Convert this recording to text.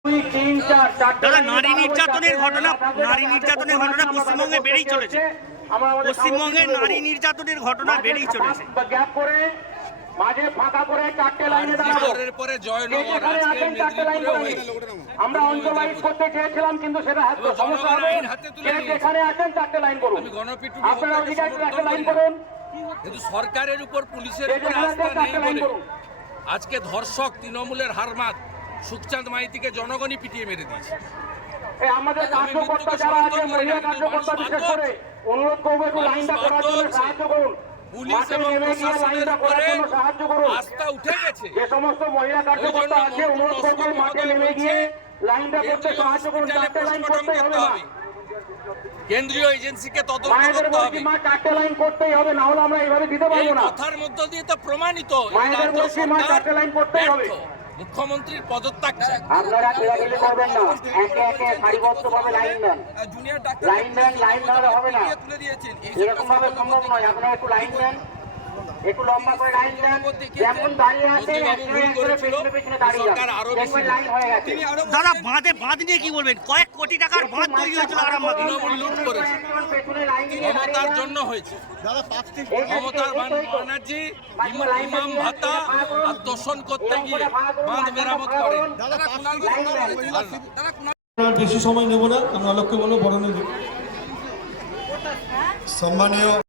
দাদা, নারী নির্যাতনের ঘটনা পশ্চিমবঙ্গে বেড়েই চলেছে। পশ্চিমবঙ্গে নারী নির্যাতনের ঘটনা বেড়েই চলেছে। মাঝে ফাঁকা করে চারটে লাইনে দাঁড়ানোর পরে জয়নগর আজকে মেদিনীপুরে হয়েছে। আমরা অঞ্চলাইজ করতে চেয়েছিলাম, কিন্তু সেটা সমস্যা হবে। এখানে আছেন, চারটে লাইন করুন। আমি গণপিটুনি আপনারা চারটে লাইন করুন। কিন্তু সরকারের উপর পুলিশের উপর আস্থা নেই বলে আজকে ধর্ষক তৃণমূলের হারমাত সুখচাঁদ মাইতিকে জনগণই পিটিয়ে মেরে দিয়েছে। আমাদের কার্যকর্তা যারা আছে, মহিলা কার্যকর্তা বিশেষ করে অনুরোধ করবো একটু লাইনটা করার জন্য সাহায্য করুন। পুলিশ এবং প্রশাসনের উপরে আস্থা উঠে গেছে। যে সমস্ত মহিলা কার্যকর্তা আছে, অনুরোধ করবো মাঠে নেমে গিয়ে লাইনটা করতে সাহায্য করুন। চারটে লাইন করতেই হবে না, কেন্দ্রীয় এজেন্সিকে তদন্ত করতে হবে। চারটে লাইন করতেই হবে, না হলে আমরা এইভাবে দিতে পারবো না। কথার মধ্য দিয়ে তো প্রমাণিত চারটে লাইন করতেই হবে। মুখ্যমন্ত্রীর পদত্যাগ চাই। আপনারা খেলাধুলি করবেন না, একে একে সারিবদ্ধভাবে লাইন দেন। লাইন না হবে না, এরকম ভাবে সম্ভব নয়। আপনারা একটু লাইন দেন, একটু লম্বা করে লাইন দেন। যেমন দাঁড়িয়ে আছে পেছনে দাঁড়িয়ে যান, লাইন হয়ে গেছে। দাদা, বাঁধ নিয়ে কি বলবেন? কয়েক কোটি টাকার বাঁধ তৈরি হয়েছিল আরামবাগে। লুট করেছে, ক্ষমতার জন্য হয়েছে। মমতার ব্যানার্জি ইমাম ভাতা আর দর্শন করতে গিয়ে বাঁধ মেরামত করেন। বেশি সময় নেব না, আমি আলোককে বলবো বরণের সম্মানীয়